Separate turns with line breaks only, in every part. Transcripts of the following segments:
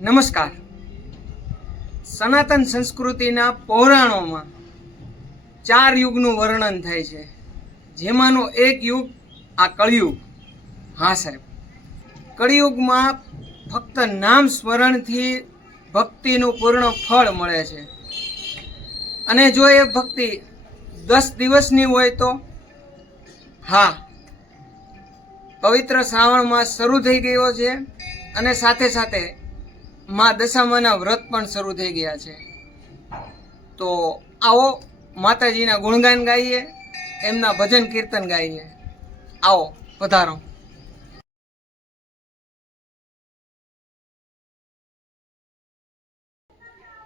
નમસ્કાર. સનાતન સંસ્કૃતિના પૌરાણોમાં ચાર યુગનું વર્ણન થાય છે. જેમાંનો એક યુગ આ કળિયુગ. હા, સાહેબ. કળિયુગમાં ફક્ત નામ સ્મરણથી ભક્તિનું પૂર્ણ ફળ મળે છે. અને જો એ ભક્તિ દસ દિવસની હોય તો? હા. પવિત્ર શ્રાવણ માસ શરૂ થઈ ગયો છે અને સાથે સાથે મા દશામાના વ્રત પણ શરૂ થઈ ગયા છે. તો આવો માતાજીના ગુણગાન ગાઈએ, એમના ભજન કીર્તન ગાઈએ. આવો, પધારો.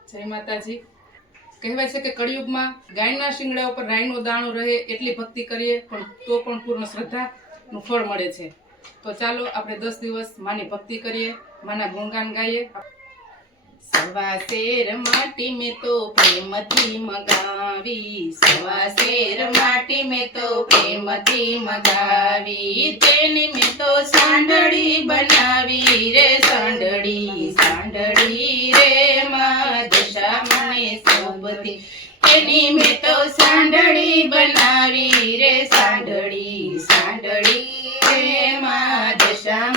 જય માતાજી. કહેવાય છે કે કળિયુગમાં ગાયના શિંગડા ઉપર રાયનું દાણો રહે એટલી ભક્તિ કરીએ, પણ તો પણ પૂર્ણ શ્રદ્ધાનું ફળ મળે છે. તો ચાલો આપણે દસ દિવસ માની ભક્તિ કરીએ. માના ગુણગાન ગાઈએ. સવા શેર માટી મેં તો પ્રેમથી મગાવી. સવા શેર માટી મેં તો પ્રેમથી મગાવી. તેની મેં તો સાંડળી બનાવી રે. સાંડળી સાંડળી રે માં દશા મને સોબતી તેની મેં તો સાંડળી બનાવી રે. સાંડળી રે માં દશા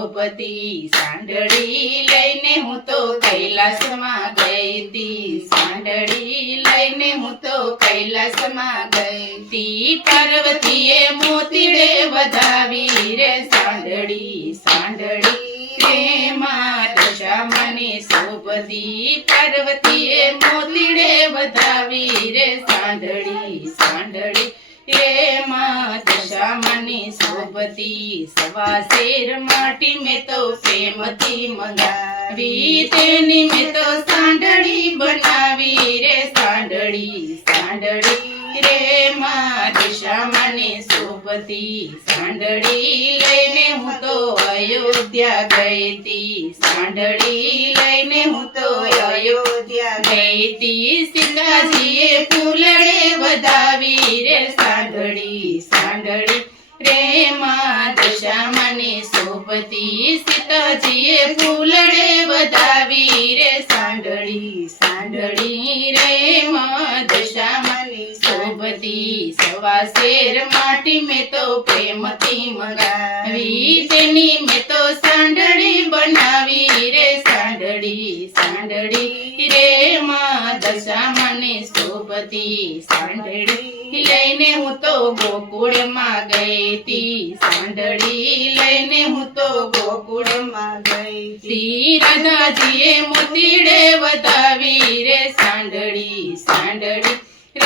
શોભતી સાંડળી લઈને હું તો કૈલાસમાં ગઈ તી સાંડળી લઈને હું તો કૈલાસમાં ગઈ તી પાર્વતીએ મોતીડે વધાવી રે સાંડળી સાંડળી રે માં દશા મને શોભતી પાર્વતીએ મોતીડે વધાવી રે સાંડળી સાંડળી રે સોબતી સવા શેર માટી મેં તો પ્રેમથી મંગાવી. તેની મેં તો સાંડળી બનાવી રે સાંડળી સાંડળી રે માં દશા મને શોભતી સાંડળી લઈને હું તો અયોધ્યા ગઈ સાંડળી લઈને હું તો અયોધ્યા ગઈ તી સીતાજીએ સીતાજીએ ફૂલડે વધાવી રે, સાંડળી સાંડળી રે માં દશા સોબતી સવા શેર માટી મેં તો પ્રેમથી મંગાવી. તેની મેં તો સાંડળી બનાવી રે, સાંડળી સાંડળી રે માં દશા સોબતી સાંડળી. લઈને હું તો ગોકુળમાં ગઈ તી સાંડળી લઈને હું તો ગોકુળમાં ગઈ તી રાધાજીએ મોતીડે વધાવી રે સાંડળી સાંડળી.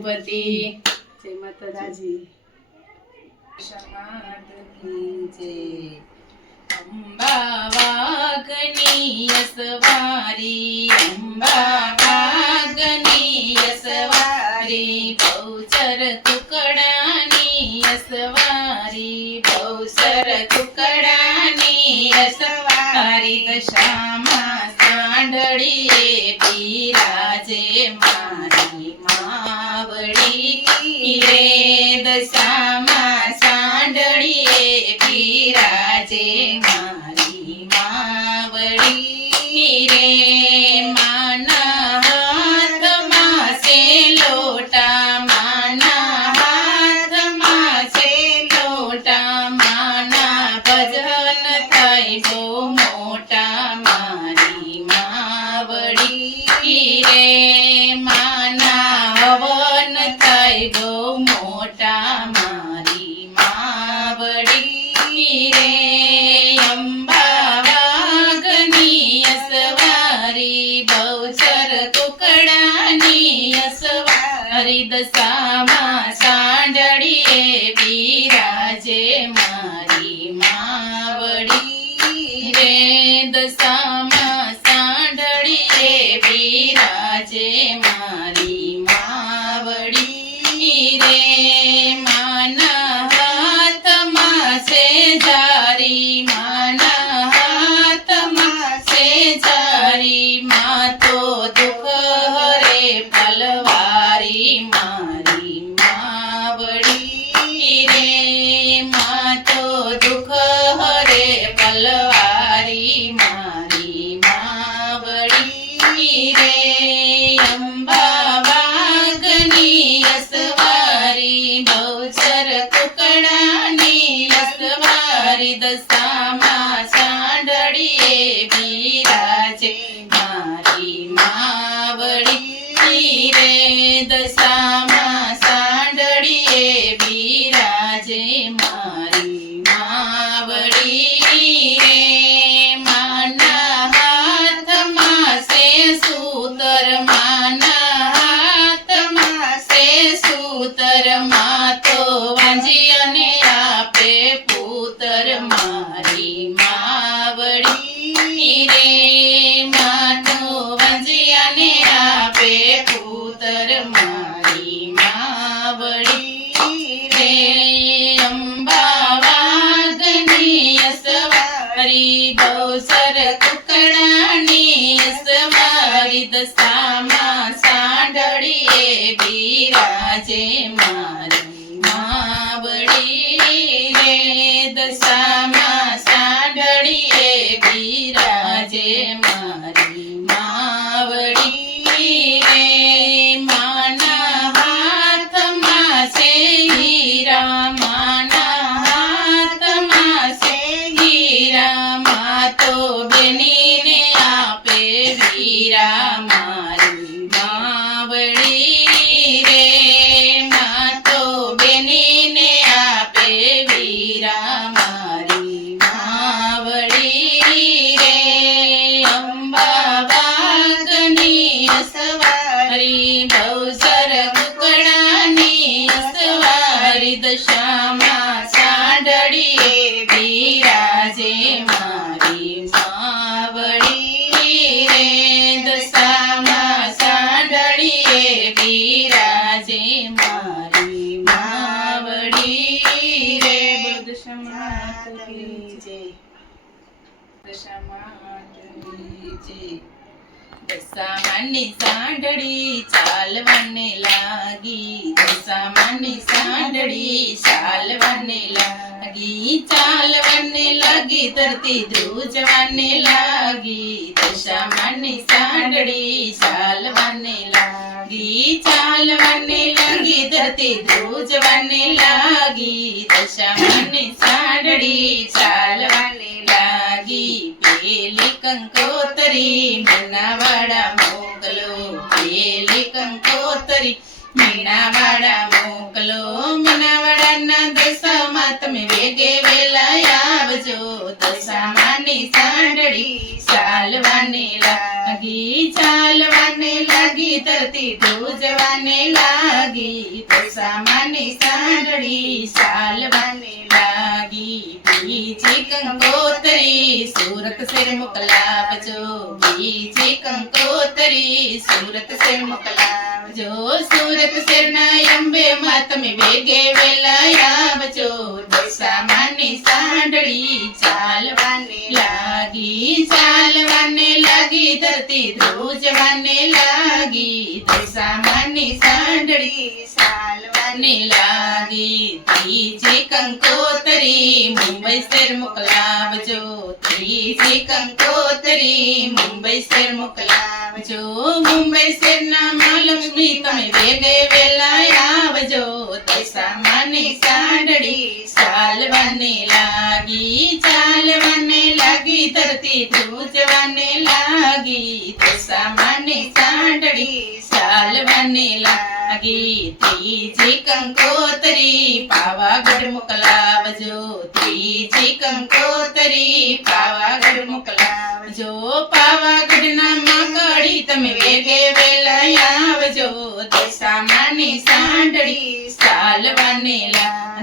શોભતી જય માતાજી સમાધની જય અંબા વાગની અસવારી અંબા વાગની અસવારી બહુચર કુકડાની અસવારી બહુચર કુકડાની અસવારી દશામાં સાંડળીએ પીરાજે રે દશામાં સાંડળીએ પીરાજે મારી માવડી. રે દુઃખ હરે પલવારી બિરાજે મારી માવડી રે. માના હાથમાં સે સૂતર અસવારી બહુસર કુકડાની અસવારી દશામાં સાંડળીએ બિરાજે મારી કી જય દશામાં કી જય દશામાની સાંડળી ચાલવાને લાગી. દશામાની સાંડળી ચાલવાને લાગી. ચાલવાને લાગી, ધરતી ધ્રુજવાને લાગી. દશામાની સાંડળી ચાલવાને લાગી. ચાલવાને લાગી, ધરતી ધ્રુજવાને લાગી. દશામાની સાંડળી ચાલવાને લાગી. પેલી કંકોતરી મીનાવાડા મોકલો પેલી કંકોતરી મીનાવાડા મોકલો મીનાવાડાના દશામાં તમે વેગે વેલા આવજો. દશામાની સાંડળી ચાલવાને લાગી ચાલવાને લાગી, ધરતી ધ્રુજવાને લાગી. દશામાની સાંડળી ચાલવાને લાગી. બીજી કંકોતરી, સુરત શેર મોકલાવજો. બીજી કંકોતરી, સુરત શેર મોકલાવજો. સુરત શેરના અંબે માં તમે વેગે વેલા આવજો. દશામાની સાંડળી ચાલવાને લાગી ચાલવાને લાગી, ધરતી ધ્રુજવાને લાગી. દશામાની સાંડળી ચાલવાને લાગી. ત્રીજી કંકોતરી, મુંબઈ શેર મોકલાવજો. ત્રીજી કંકોતરી, મુંબઈ શેર મોકલાવજો. મુંબઈ શેરના મહાલક્ષ્મી તમે વેગે વેલા આવજો. દશામાની સાંડળી ચાલવાને લાગી ચાલવાને લાગી, ધરતી ધ્રુજવાને લાગી. દશામાની સાંડળી ચાલવાને લાગી. ત્રીજી કંકોતરી પાવાગઢ મોકલાવજો. ત્રીજી કંકોતરી પાવાગઢ મોકલાવજો. પાવાગઢના માકડી તમે વેગે વેલા આવજો. દશામાની સાંડળી ચાલવાને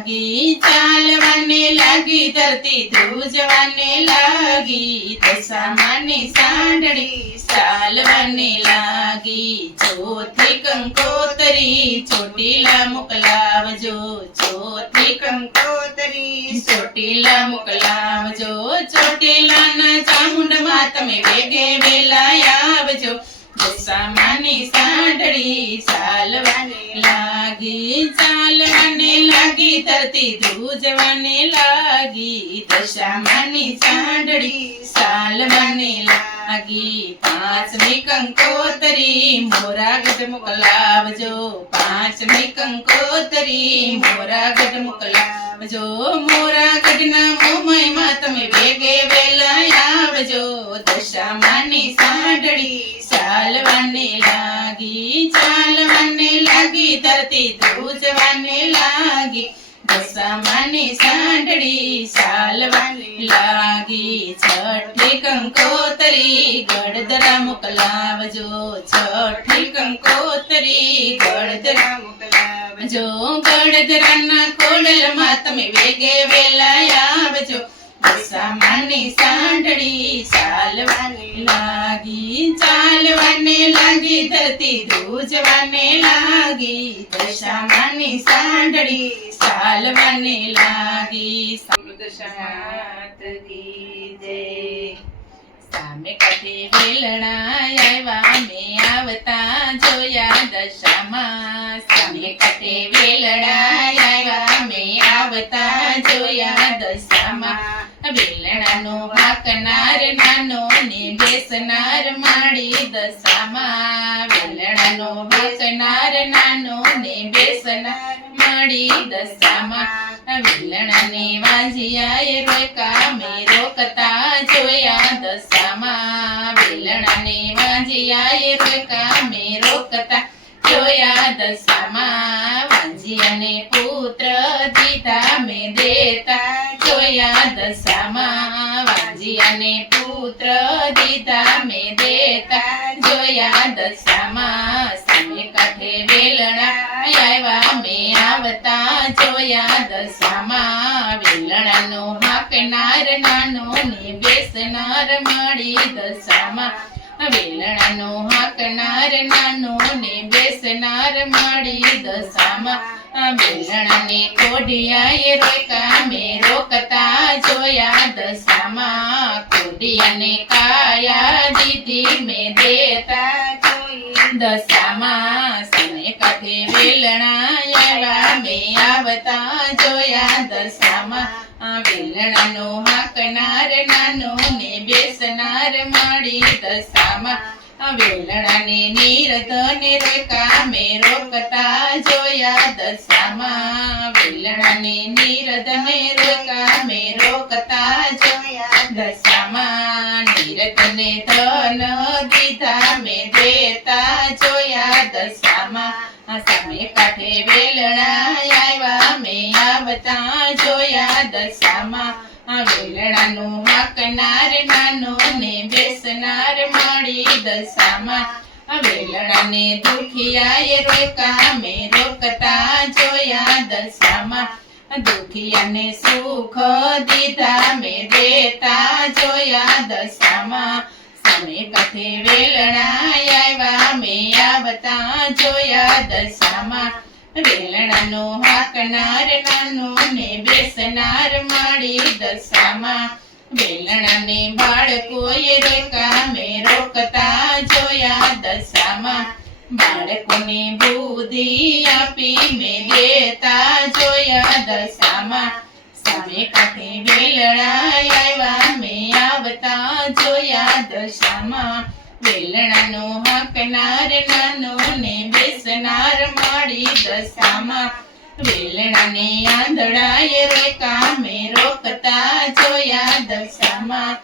લાગી ચાલવાને લાગી ધરતી ધ્રુજવાને લાગી દશામાની સાંડળી ચાલવાને લાગી ચોથી કંકોતરી ચોટીલા મોકલાવજો ચોથી કંકોતરી ચોટીલા મોકલાવજો ચોટીલાના ચામુંડમાં તમે વેગે વેલા આવજો દશામાની સાંડળી ચાલવાને લાગી ચાલવાને લાગી, ધરતી ધ્રુજવાને લાગી, દશામાની સાંડળી ચાલવાને લાગી. પાંચમી કંકોતરી મોરાગઢ મોકલાવજો પાંચમી કંકોતરી મોરાગઢ મોકલાવજો મોરાગઢના મોમયમાં તમે ભેગે વેલા આવજો. દશામાની સાંડળી ચાલવાને લાગી, ચાલવાને લાગી, ધરતી ધ્રુજવાને લાગી, દશામાની સાંડળી સાલવાની લાગી. છઠ્ઠી કંકોતરી ગળદરા મોકલાવજો છઠ્ઠી કંકોતરી ગળદરા મોકલાવજો ગળદરાના ખોડલમાં તમે વેગે વેલા લાગી ધરતી ધ્રુજવાને લાગી દશામાની સાંડળી મને લાગી સમૃદ્ધ કી જય સામે કાંઠે વેલણા આવ્યા મેં આવતા જોયા દશામાં સામે કાંઠે વેલણા આવ્યા મેં આવતા જોયા દશામાં વેલણાનો હાકનાર નાનો ને બેસનાર માડી દશામાં. વેલણાનો હાકનાર નાનો ને બેસનાર માડી દશામાં. વેલણાને વાંજિયાએ રોકા મેં રોકતા જોયા દશામાં. વેલણાને વાંજિયાએ રોકા મેં રોકતા જોયા દશામાં. વાંજિયાને પુત્ર દીધા, મેં દેતા જોયા દશામાં વાંજિયાને પુત્ર દીધા મે દેતા. જોયા દશામાં સામે કાંઠે વેલણા આવ્યા. મે આવતા જોયા દશામાં વેલણાનો હાકનાર નાનો ને બેસનાર માડી દશામાં વેલણાનો હાકનાર નાનો ને બેસનાર માડી દશામાં વેલણાને કોડિયાએ રે કામે રોકતા જોયા દશામાં. કોડિયાને કાયા દીધી, મેં દેતા જોઈ. દશામાં સમય કાંઠે વેલણા મેં આવતા જોયા દશામાં. વેલણાનો હાકનાર નાનો ને બેસનાર માડી દશામાં. વેલણાને નીરધને રોકા મેં રોકતા જોયા દશામાં. વેલણાને નીરધને રોકા મેં રોકતા જોયા દશામાં. નીરતને ધન દીધા મેં દેતા જોયા દશામાં. સામે કાંઠે વેલણા આવ્યા, મેં આવતા જોયા દશામાં. નાનો ને બેસનાર માડી દશામાં. વેલણાને દુખિયાએ રોકા મેં રોકતા જોયા દશામાં. દુખિયાને સુખ દીધા મેં દેતા જોયા દશામાં. સામે કથે વેલણા આવ્યા, મેં આવતા જોયા દશામાં. વેલણાનો હાકનાર નાનો ને બેસનાર માડી દશામાં. વેલણાને બાળકોએ રોકા મેં રોકતા જોયા દશામાં. બાળકોને બુદ્ધિ આપી મેં દેતા જોયા દશામાં. સામે કાંઠે વેલણા આવ્યા, મેં આવતા જોયા દશામાં. વેલણાનો હાકનાર ને બેસનાર માડી દશામાં. વેલણાને આંધળાએ રોકા મેં રોકતા જોયા દશામાં.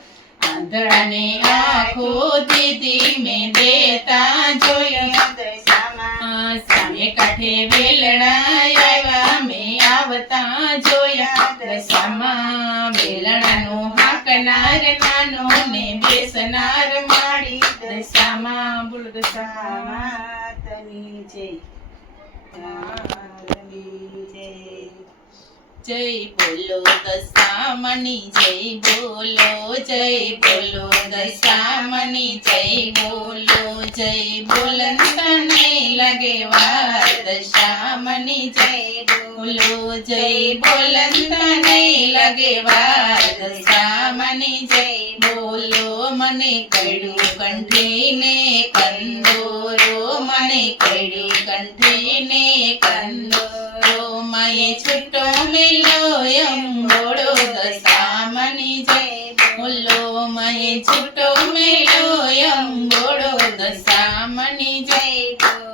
આંધળાને આંખો દીધી મેં દેતા જોયા દશામાં. સામે કાંઠે વેલણા આવ્યા મેં આવતા જોયા દશામાં. વેલણાનો હાકનાર નાનો ને બેસનાર માડી દશામાં. બોલો
જય
બોલો દશામની જય બોલો જય બોલો દશામની જય બોલો, જય બોલન તને લગે વાર દશામણી, જય બોલો, જય બોલન તને લગે વાર દશામણી, જય બોલો, મને કડ્યું કંઠીને કંદોરો, મને કડ્યું કંઠીને કંદોરો માએ છૂટો મેલો અંબોડો દશામની જય. બોલો માએ છૂટો મેલો અંબોડો દશામની જય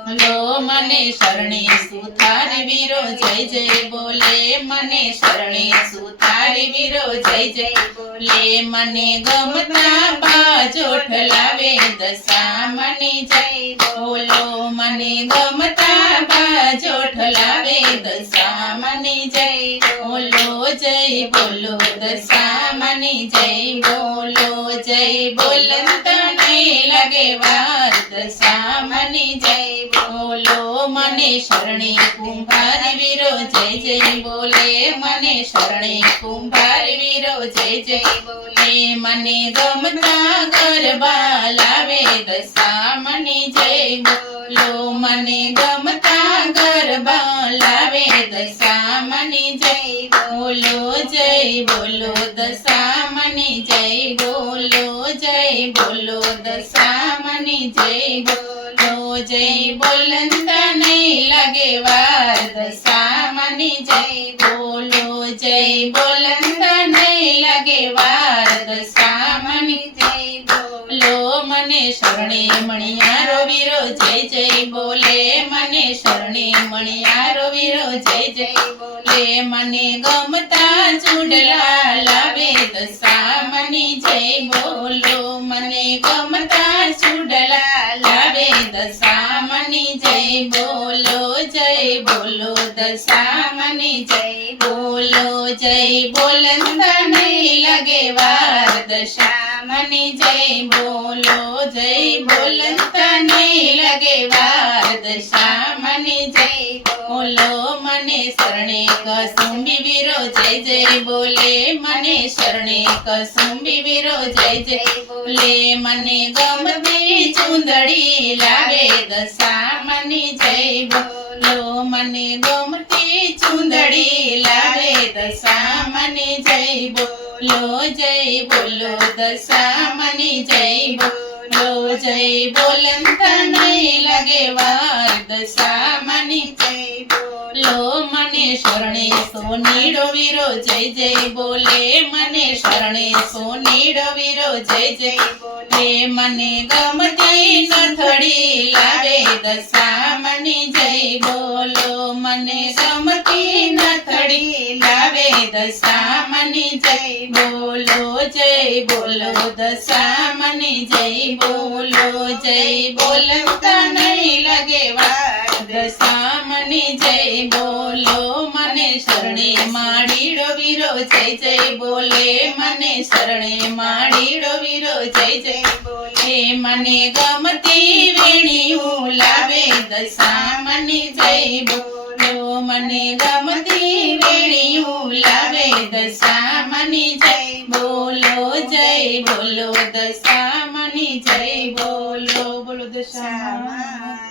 બોલો મને શરણે સુથાર વીરો, જય જય બોલે. મને શરણે સુથાર વીરો, જય જય બોલે. મને ગમતા બાજો ઠલાવે દશા. મને જય બોલો. મને ગમતા બાજો ઠલાવે દશા. મને જય બોલો જય બોલો દશામની જય બોલો, જય બોલંત લાગે વાર દશામની જય બોલો મને શરણે કુંભાર વીરો, જય જય બોલે. મને શરણે કુંભાર વીરો, જય જય બોલે. મને ગમતા ગરબા લાવે દશામની જય બોલો. મને ગમતા ગરબા લાવે દશામની જય બોલો. જય બોલો દશામની જય બોલો. જય બોલો દશામની જય બોલો. જય બોલંત નહીં લગે વાર દશામની જય બોલો જય બોલંત નહીં લગે વાર શરણે મણિયારો વીરો, જય જય બોલે મને શરણે મણિયારો વીરો, જય જય બોલે મને ગમતા ચૂડલા લાવે દશામની જય બોલો, મને ગમતા ચૂડલા લાવે દશામની જય બોલો જય બોલો દશામની જય બોલો, જય બોલંદ નહીં લાગે વાર દશામની જય બોલો જય બોલંત નહીં લગે વાર દશામની જય મને શરણે કસુંબી વીરો જય જય બોલે મને શરણે કસુંબી વીરો જય જય બોલે મને ગમતી ચુંદડી લાવે દશામની જય બોલો મને ગમતી ચુંદડી લાવે દશામની જય બોલો જય બોલો દશામની જય બોલો જય બોલંત નહીં લાગે વાર દશામની જય બોલો મને શરણે સોનીડો વીરો, જય જય બોલે. મને શરણે સોનીડો વીરો, જય જય બોલે. મને ગમતી નથડી લાવે દશામની જય બોલો. મને ગમતી નથડી લાવે દશામની જય બોલો. જય બોલો દશામની જય બોલો. જય બોલતા નહીં લાગે વાર દશામની જય બોલો, મને શરણે માડીડો વીરો, જય જય બોલે, મને શરણે માડીડો વીરો, જય જય બોલે, મને ગમતી વેણીયું લાવે દશામની જય બોલો, મને ગમતી વેણીયું લાવે દશામની જય બોલો જય બોલો દશામની જય બોલો બોલો દશામા